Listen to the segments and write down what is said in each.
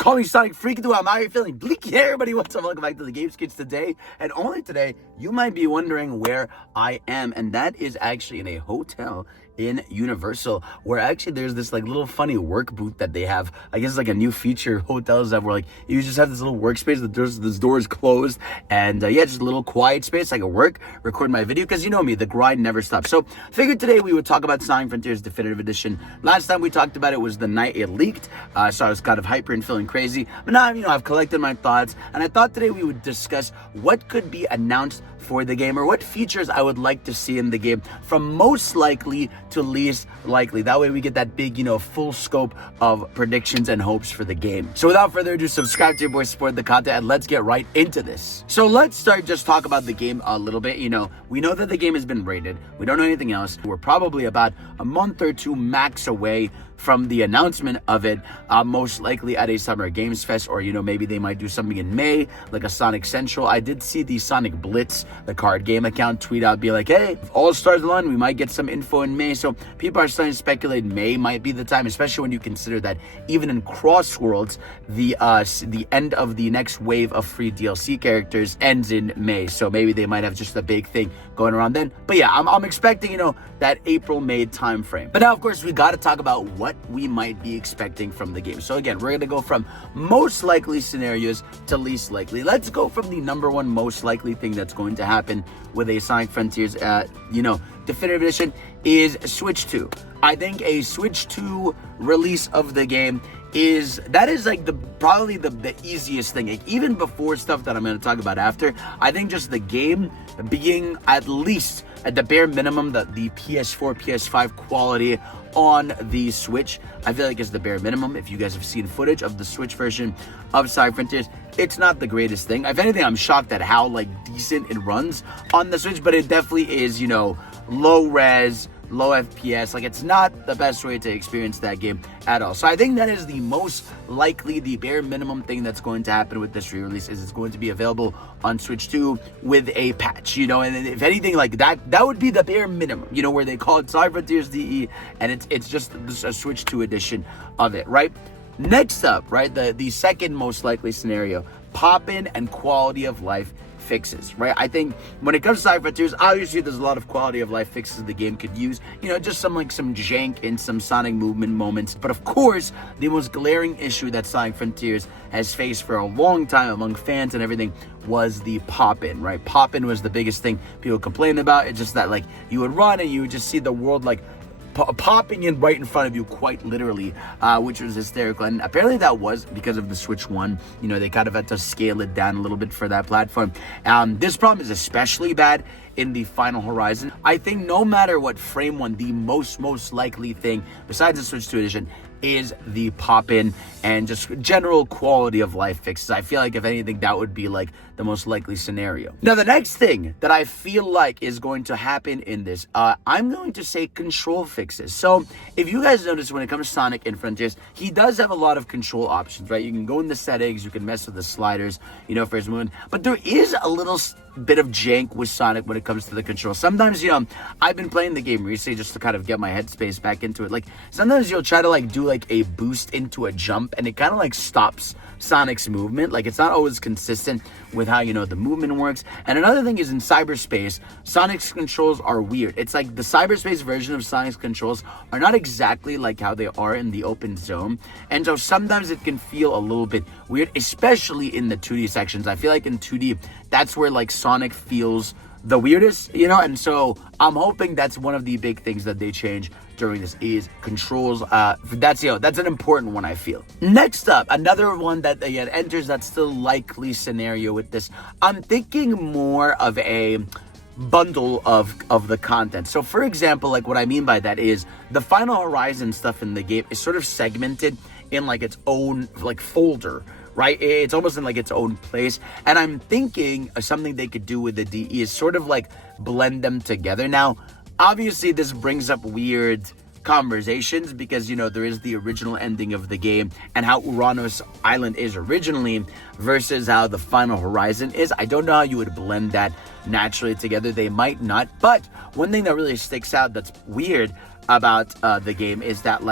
Call me Sonic Freak, do I'm out here feeling bleak. Hey everybody, what's up? Welcome back to the Games Kids today. And only today, you might be wondering where I am. And that is actually in a hotel in Universal, where actually there's this like little funny work booth that they have. I guess like a new feature hotels have where like you just have this little workspace. This door is closed, and yeah, just a little quiet space. I can work, record my video, because you know me, the grind never stops. So figured today we would talk about Sonic Frontiers Definitive Edition. Last time we talked about it was the night it leaked, so I was kind of hyper and feeling crazy. But now, I've collected my thoughts, and I thought today we would discuss what could be announced for the game, or what features I would like to see in the game from most likely to least likely. That way we get that big, full scope of predictions and hopes for the game. So without further ado, subscribe to your boy, support the content, and let's get right into this. So let's start just talk about the game a little bit. We know that the game has been rated. We don't know anything else. We're probably about a month or two max away from the announcement of it, most likely at a Summer Games Fest, or maybe they might do something in May, like a Sonic Central. I did see the Sonic Blitz, the card game account, tweet out, be like, hey, if all stars align, we might get some info in May. So people are starting to speculate May might be the time, especially when you consider that even in Crossworlds, the end of the next wave of free DLC characters ends in May. So maybe they might have just a big thing going around then. But yeah, I'm expecting, that April-May time frame. But now, of course, we got to talk about what we might be expecting from the game. So again, we're going to go from most likely scenarios to least likely. Let's go from the number one most likely thing that's going to happen with a Sonic Frontiers, Definitive Edition is Switch 2. I think a Switch 2 release of the game is like probably the easiest thing. Like, even before stuff that I'm going to talk about after, I think just the game being at least at the bare minimum, the PS4, PS5 quality on the Switch, I feel like is the bare minimum. If you guys have seen footage of the Switch version of Sonic Frontiers, it's not the greatest thing. If anything, I'm shocked at how decent it runs on the Switch, but it definitely is, low res, low FPS. It's not the best way to experience that game at all. So I think that is the most likely, the bare minimum thing that's going to happen with this re-release, is it's going to be available on Switch 2 with a patch, and if anything like that would be the bare minimum, where they call it Sonic Frontiers DE, and it's just a Switch 2 edition of it, right? Next up, right, the second most likely scenario, pop-in and quality of life fixes, right? I think when it comes to Sonic Frontiers, obviously there's a lot of quality of life fixes the game could use, just some jank and some Sonic movement moments. But of course, the most glaring issue that Sonic Frontiers has faced for a long time among fans and everything was the pop-in, right? Pop-in was the biggest thing people complained about. It's just that you would run and you would just see the world popping in right in front of you, quite literally, which was hysterical. And apparently that was because of the Switch 1. They kind of had to scale it down a little bit for that platform. This problem is especially bad in the Final Horizon. I think no matter what frame one, the most likely thing besides the Switch 2 edition is the pop-in and just general quality of life fixes. I feel like if anything, that would be the most likely scenario. Now, the next thing that I feel like is going to happen in this, I'm going to say control fixes. So if you guys notice, when it comes to Sonic in Frontiers, he does have a lot of control options, right? You can go in the settings, you can mess with the sliders, for his movement, but there is a little bit of jank with Sonic when it comes to the control. Sometimes, I've been playing the game recently just to kind of get my headspace back into it. Sometimes you'll try to do a boost into a jump, and it kind of stops Sonic's movement. It's not always consistent with how the movement works. And another thing is, in cyberspace, Sonic's controls are weird. It's the cyberspace version of Sonic's controls are not exactly like how they are in the open zone, and so sometimes it can feel a little bit weird, especially in the 2D sections. I feel like in 2D, that's where Sonic feels the weirdest, and so I'm hoping that's one of the big things that they change during this is controls. That's an important one, I feel. Next up, another one that enters that still likely scenario with this, I'm thinking more of a bundle of the content. So for example, what I mean by that is the Final Horizon stuff in the game is sort of segmented in its own folder, right? It's almost in its own place. And I'm thinking something they could do with the DE is sort of blend them together. Now, obviously this brings up weird conversations because there is the original ending of the game and how Uranus Island is originally versus how the Final Horizon is. I don't know how you would blend that naturally together. They might not. But one thing that really sticks out that's weird about the game is that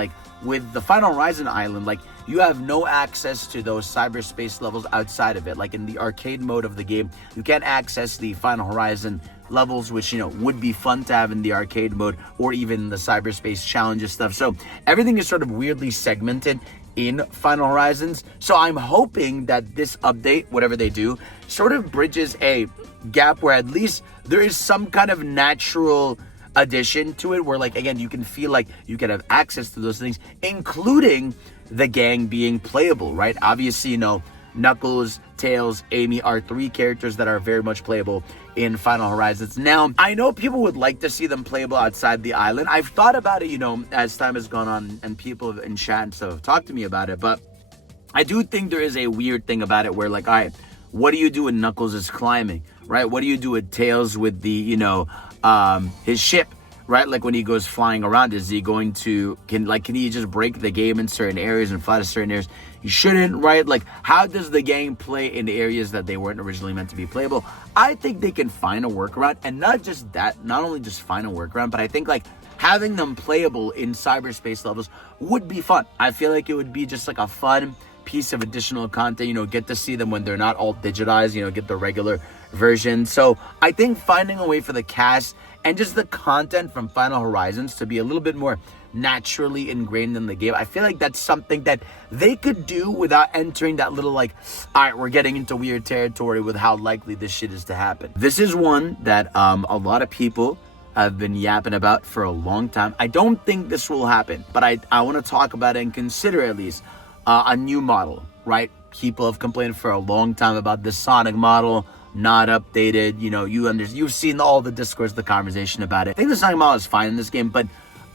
with the Final Horizon Island, you have no access to those cyberspace levels outside of it. Like in the arcade mode of the game, you can't access the Final Horizon levels, which, you know, would be fun to have in the arcade mode, or even the cyberspace challenges stuff. So everything is sort of weirdly segmented in Final Horizons. So I'm hoping that this update, whatever they do, sort of bridges a gap where at least there is some kind of natural addition to it, where, like, again, you can feel like you can have access to those things, including the gang being playable, right? Obviously, you know, Knuckles, Tails, Amy are 3 characters that are very much playable in Final Horizons. Now, I know people would like to see them playable outside the island. I've thought about it, you know, as time has gone on, and people in chat and stuff have talked to me about it, but I do think there is a weird thing about it where, like, all right, what do you do when Knuckles is climbing, right? What do you do with Tails with the, you know, his ship, right? Like when he goes flying around, is he going to, can he just break the game in certain areas and fly to certain areas? He shouldn't, right? Like, how does the game play in areas that they weren't originally meant to be playable? I think they can find a workaround, and not just that, not only just find a workaround, but I think, like, having them playable in cyberspace levels would be fun. I feel like it would be just like a fun piece of additional content, you know, get to see them when they're not all digitized, you know, get the regular version. So I think finding a way for the cast and just the content from Final Horizons to be a little bit more naturally ingrained in the game, I feel like that's something that they could do without entering that little, like, all right, we're getting into weird territory with how likely this shit is to happen. This is one that a lot of people have been yapping about for a long time. I don't think this will happen, but I want to talk about it and consider at least a new model, right? People have complained for a long time about the Sonic model not updated. You know, you've seen all the discourse, the conversation about it. I think the Sonic model is fine in this game, but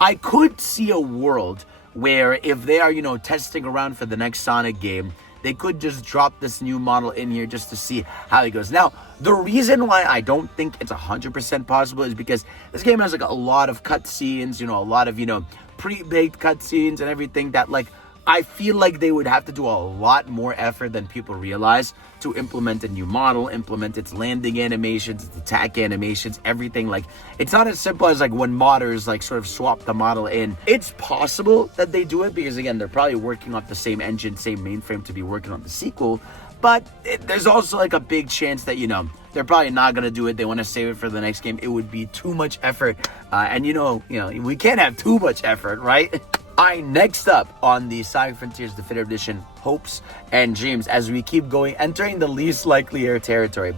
I could see a world where if they are, you know, testing around for the next Sonic game, they could just drop this new model in here just to see how it goes. Now, the reason why I don't think it's 100% possible is because this game has, like, a lot of cutscenes, you know, a lot of, you know, pre-baked cutscenes and everything that, like, I feel like they would have to do a lot more effort than people realize to implement a new model, implement its landing animations, its attack animations, everything. Like, it's not as simple as, like, when modders, like, sort of swap the model in. It's possible that they do it because, again, they're probably working off the same engine, same mainframe to be working on the sequel. But there's also, like, a big chance that, you know, they're probably not going to do it. They want to save it for the next game. It would be too much effort. And, you know, we can't have too much effort, right? All right, next up on the Sonic Frontiers Definitive Edition hopes and dreams, as we keep going, entering the least likely air territory,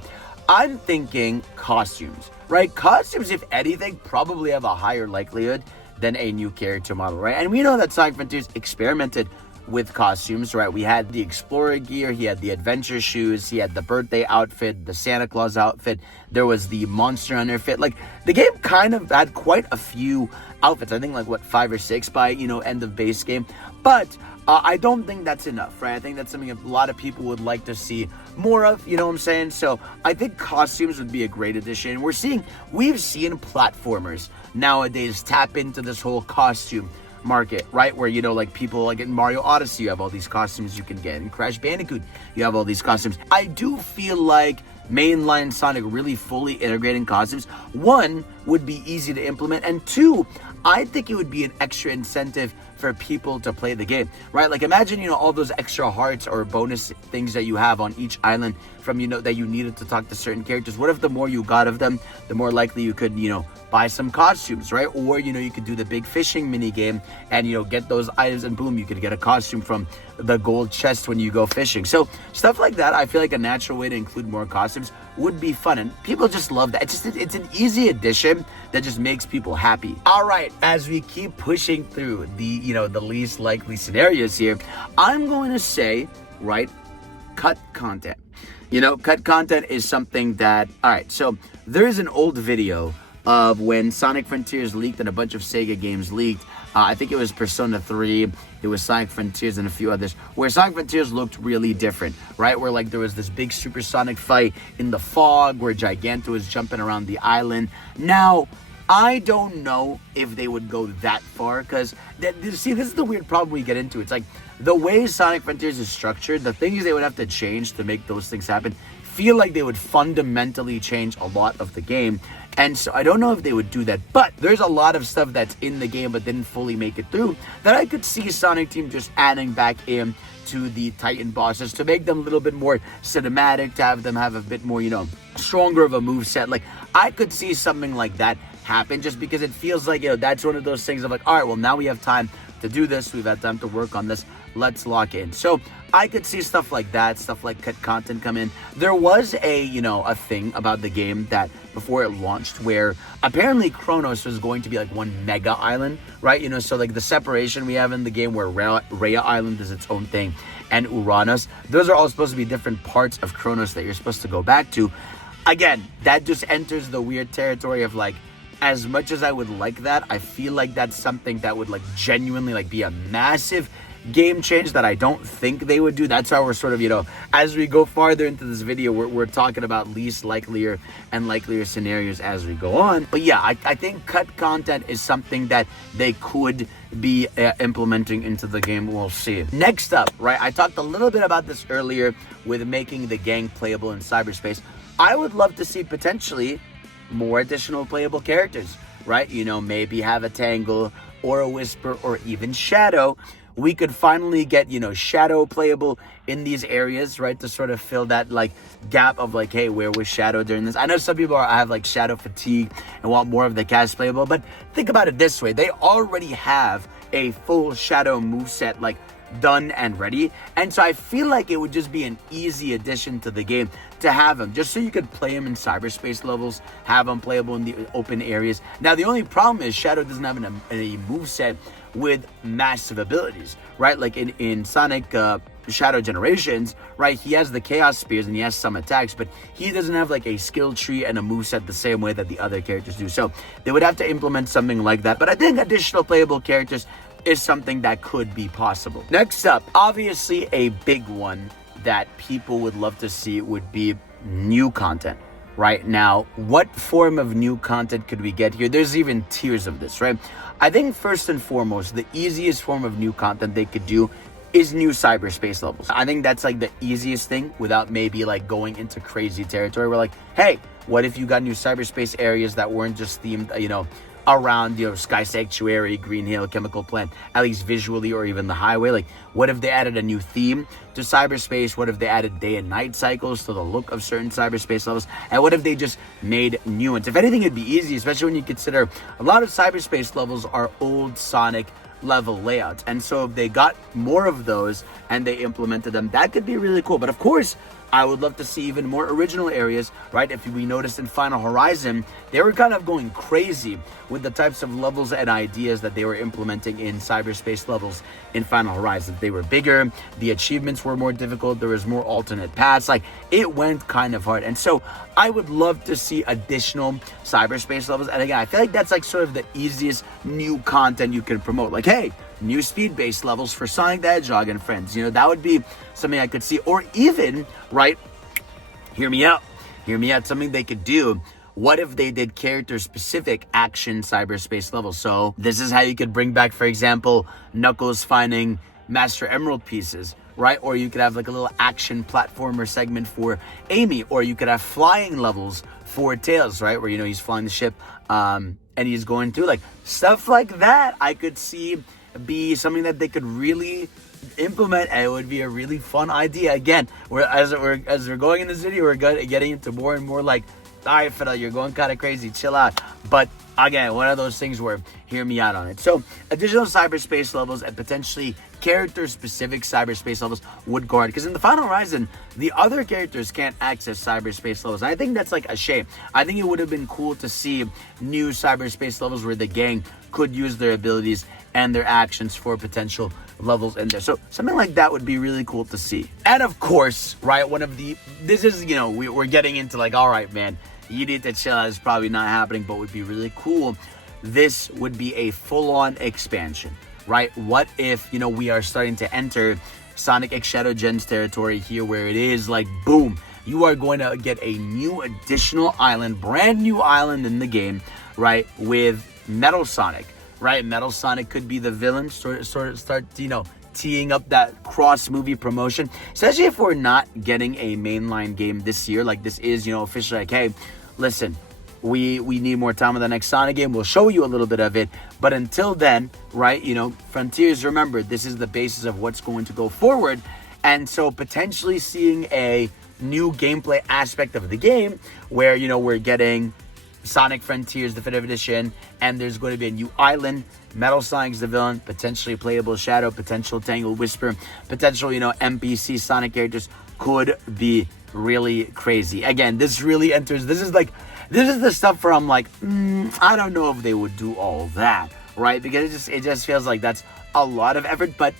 I'm thinking costumes, right? Costumes, if anything, probably have a higher likelihood than a new character model, right? And we know that Sonic Frontiers experimented with costumes, right? We had the Explorer gear, he had the adventure shoes, he had the birthday outfit, the Santa Claus outfit, there was the Monster Hunter fit. Like, the game kind of had quite a few outfits. I think, like, 5 or 6 by, you know, end of base game. But I don't think that's enough, right? I think that's something a lot of people would like to see more of, you know what I'm saying? So I think costumes would be a great addition. We've seen platformers nowadays tap into this whole costume market, right? Where, you know, like, people, like in Mario Odyssey, you have all these costumes you can get. In Crash Bandicoot, you have all these costumes. I do feel like mainline Sonic really fully integrating costumes, 1, would be easy to implement, and 2, I think it would be an extra incentive for people to play the game, right? Like, imagine, you know, all those extra hearts or bonus things that you have on each island from, you know, that you needed to talk to certain characters. What if the more you got of them, the more likely you could, you know, buy some costumes, right? Or, you know, you could do the big fishing mini game and, you know, get those items, and boom, you could get a costume from the gold chest when you go fishing. So stuff like that, I feel like a natural way to include more costumes would be fun, and people just love that. It's an easy addition that just makes people happy. All right, as we keep pushing through the, you know, the least likely scenarios here, I'm going to say, right, cut content. You know, cut content is something that, all right, so there is an old video of when Sonic Frontiers leaked and a bunch of Sega games leaked. I think it was Persona 3, it was Sonic Frontiers and a few others, where Sonic Frontiers looked really different, right? Where, like, there was this big supersonic fight in the fog where Giganto was jumping around the island. Now, I don't know if they would go that far, because, see, this is the weird problem we get into. It's like, the way Sonic Frontiers is structured, the things they would have to change to make those things happen feel like they would fundamentally change a lot of the game. And so I don't know if they would do that, but there's a lot of stuff that's in the game but didn't fully make it through that I could see Sonic Team just adding back in to the Titan bosses to make them a little bit more cinematic, to have them have a bit more, stronger of a move set. Like, I could see something like that happen just because it feels like, that's one of those things of like, all right, well, now we have time to do this. We've had time to work on this. Let's lock in. So I could see stuff like that, stuff like cut content come in. There was a thing about the game that before it launched where apparently Kronos was going to be like one mega island, right? So like the separation we have in the game where Rhea Island is its own thing and Uranus, those are all supposed to be different parts of Kronos that you're supposed to go back to. Again, that just enters the weird territory of like, as much as I would like that, I feel like that's something that would like genuinely like be a massive game change that I don't think they would do. That's how we're sort of, as we go farther into this video, we're talking about least likelier and likelier scenarios as we go on. But yeah, I think cut content is something that they could be implementing into the game. We'll see. Next up, right, I talked a little bit about this earlier with making the gang playable in cyberspace. I would love to see potentially more additional playable characters, right? Maybe have a Tangle or a Whisper or even Shadow. We could finally get, Shadow playable in these areas, right? To sort of fill that like gap of like, hey, where was Shadow during this? I know some people have like Shadow fatigue and want more of the cast playable, but think about it this way. They already have a full Shadow moveset like done and ready. And so I feel like it would just be an easy addition to the game to have him, just so you could play him in cyberspace levels, have him playable in the open areas. Now, the only problem is Shadow doesn't have a moveset with massive abilities, right? Like in Sonic Shadow Generations, right? He has the Chaos Spears and he has some attacks, but he doesn't have like a skill tree and a moveset the same way that the other characters do. So they would have to implement something like that. But I think additional playable characters is something that could be possible. Next up, obviously a big one that people would love to see would be new content. Right now, what form of new content could we get here? There's even tiers of this, right? I think first and foremost, the easiest form of new content they could do is new cyberspace levels. I think that's like the easiest thing without maybe like going into crazy territory. We're like, hey, what if you got new cyberspace areas that weren't just themed, around, Sky Sanctuary, Green Hill, Chemical Plant, at least visually, or even the highway? Like, what if they added a new theme to cyberspace? What if they added day and night cycles to the look of certain cyberspace levels? And what if they just made new ones? If anything, it'd be easy, especially when you consider a lot of cyberspace levels are old Sonic level layouts. And so if they got more of those and they implemented them, that could be really cool. But of course, I would love to see even more original areas, right? If we noticed in Final Horizon, they were kind of going crazy with the types of levels and ideas that they were implementing in cyberspace levels in Final Horizon. They were bigger, the achievements were more difficult, there was more alternate paths, like it went kind of hard. And so I would love to see additional cyberspace levels. And again, I feel like that's like sort of the easiest new content you can promote. Like, hey, new speed-based levels for Sonic the Hedgehog and friends. That would be something I could see. Or even, right, hear me out, something they could do. What if they did character-specific action cyberspace levels? So this is how you could bring back, for example, Knuckles finding Master Emerald pieces, right? Or you could have like a little action platformer segment for Amy, or you could have flying levels for Tails, right? Where, he's flying the ship and he's going through like stuff like that. I could see be something that they could really implement, and it would be a really fun idea. Again, as we're going in this video, we're getting into more and more like, all right, Fidel, you're going kind of crazy, chill out. But again, one of those things where hear me out on it. So additional cyberspace levels and potentially character-specific cyberspace levels would go hard, because in the Final Horizon, the other characters can't access cyberspace levels. And I think that's like a shame. I think it would have been cool to see new cyberspace levels where the gang could use their abilities and their actions for potential levels in there. So something like that would be really cool to see. And of course, right, this is, we're getting into like, all right, man, you need to chill out. It's probably not happening, but would be really cool. This would be a full-on expansion, right? What if, we are starting to enter Sonic X Shadow Gens territory here, where it is like, boom, you are going to get a new additional island, brand new island in the game, right, with Metal Sonic, right? Metal Sonic could be the villain, sort of start, teeing up that cross-movie promotion, especially if we're not getting a mainline game this year. Like, this is, officially like, hey, listen, we need more time with the next Sonic game. We'll show you a little bit of it. But until then, right, Frontiers, remember, this is the basis of what's going to go forward. And so potentially seeing a new gameplay aspect of the game where, we're getting Sonic Frontiers Definitive Edition, and there's going to be a new island, Metal Sonic's the villain, potentially playable Shadow, potential Tangled Whisper, potential, NPC Sonic characters, could be really crazy. Again, this really enters, this is the stuff where I'm like, I don't know if they would do all that, right? Because it just feels like that's a lot of effort, but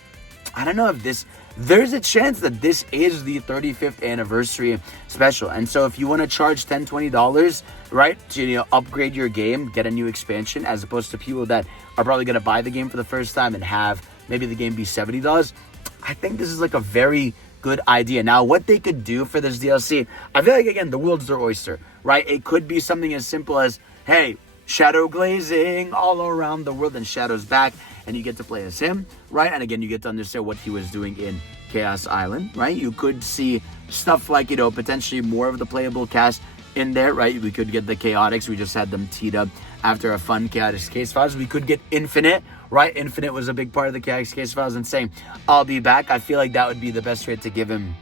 I don't know if there's a chance that this is the 35th anniversary special. And so if you want to charge $10, $20, right, to upgrade your game, get a new expansion, as opposed to people that are probably going to buy the game for the first time and have maybe the game be $70, I think this is like a very good idea. Now, what they could do for this DLC, I feel like, again, the world's their oyster, right? It could be something as simple as, hey, shadow glazing all around the world, and Shadow's back, and you get to play as him, right? And again, you get to understand what he was doing in Chaos Island, right? You could see stuff like, potentially more of the playable cast in there, right? We could get the Chaotix. We just had them teed up after a fun Chaotix case files. We could get Infinite, right? Infinite was a big part of the Chaotix case files, and saying, I'll be back. I feel like that would be the best way to give him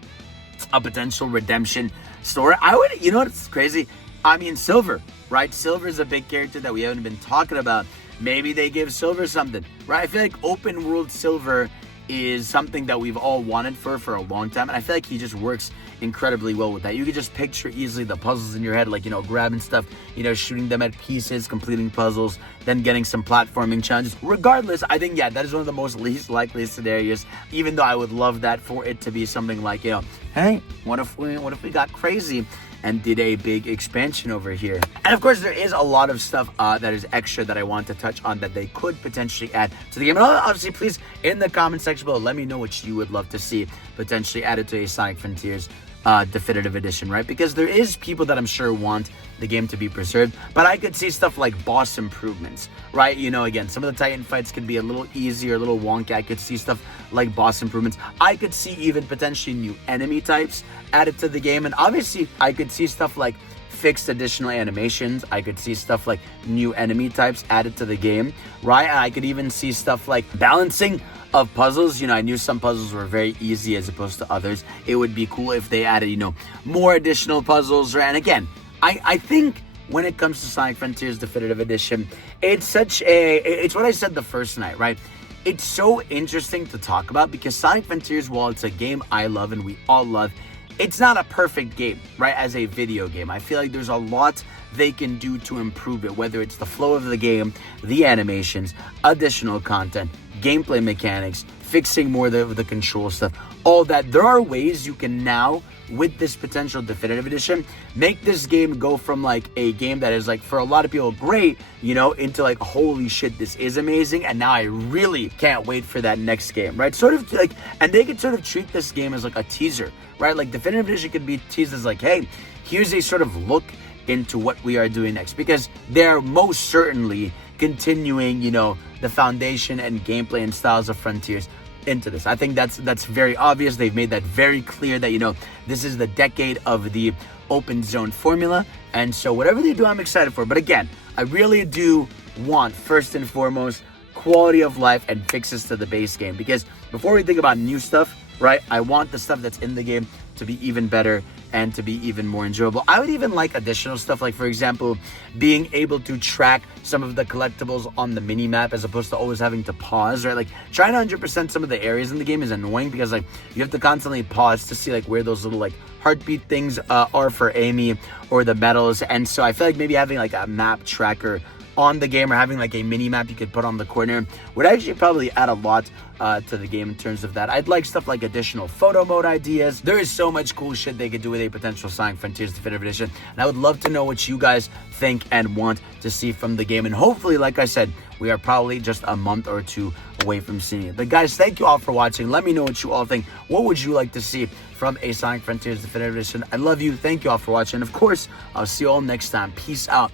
a potential redemption story. I would, what's crazy? I mean, Silver, right? Silver is a big character that we haven't been talking about. Maybe they give Silver something, right? I feel like open world Silver is something that we've all wanted for a long time, and I feel like he just works incredibly well with that. You could just picture easily the puzzles in your head, like, grabbing stuff, shooting them at pieces, completing puzzles, then getting some platforming challenges. Regardless, I think, that is one of the most least likely scenarios, even though I would love that for it to be something like, hey, what if we got crazy and did a big expansion over here? And of course, there is a lot of stuff that is extra that I want to touch on that they could potentially add to the game. And obviously, please, in the comment section below, let me know what you would love to see potentially added to a Sonic Frontiers Definitive Edition, right? Because there is people that I'm sure want the game to be preserved, but I could see stuff like boss improvements, right? Again, some of the Titan fights could be a little easier, a little wonky. I could see stuff like boss improvements. I could see even potentially new enemy types added to the game, and obviously I could see stuff like fixed additional animations. I could see stuff like new enemy types added to the game, right? And I could even see stuff like balancing of puzzles. I knew some puzzles were very easy as opposed to others. It would be cool if they added, more additional puzzles. And again, I think when it comes to Sonic Frontiers Definitive Edition, it's what I said the first night, right? It's so interesting to talk about because Sonic Frontiers, while it's a game I love and we all love, it's not a perfect game, right? As a video game, I feel like there's a lot they can do to improve it, whether it's the flow of the game, the animations, additional content, gameplay mechanics, fixing more of the control stuff, all that. There are ways you can now, with this potential Definitive Edition, make this game go from like a game that is like, for a lot of people, great, into like, holy shit, this is amazing, and now I really can't wait for that next game, right? Sort of like, and they could sort of treat this game as like a teaser, right? Like Definitive Edition could be teased as like, hey, here's a sort of look into what we are doing next, because they're most certainly continuing, the foundation and gameplay and styles of Frontiers into this. I think that's very obvious. They've made that very clear that, this is the decade of the open zone formula. And so whatever they do, I'm excited for. But again, I really do want, first and foremost, quality of life and fixes to the base game. Because before we think about new stuff, right, I want the stuff that's in the game to be even better and to be even more enjoyable. I would even like additional stuff, like, for example, being able to track some of the collectibles on the mini map as opposed to always having to pause, right? Like, trying to 100% some of the areas in the game is annoying because, like, you have to constantly pause to see, like, where those little, like, heartbeat things are for Amy or the medals. And so I feel like maybe having, like, a map tracker on the game or having like a mini map you could put on the corner would actually probably add a lot to the game in terms of that. I'd like stuff like additional photo mode ideas. There is so much cool shit they could do with a potential Sonic Frontiers Definitive Edition, and I would love to know what you guys think and want to see from the game. And hopefully, like I said, we are probably just a month or two away from seeing it. But guys, thank you all for watching. Let me know what you all think. What would you like to see from a Sonic Frontiers Definitive Edition? I love you. Thank you all for watching. Of course, I'll see you all next time. Peace out.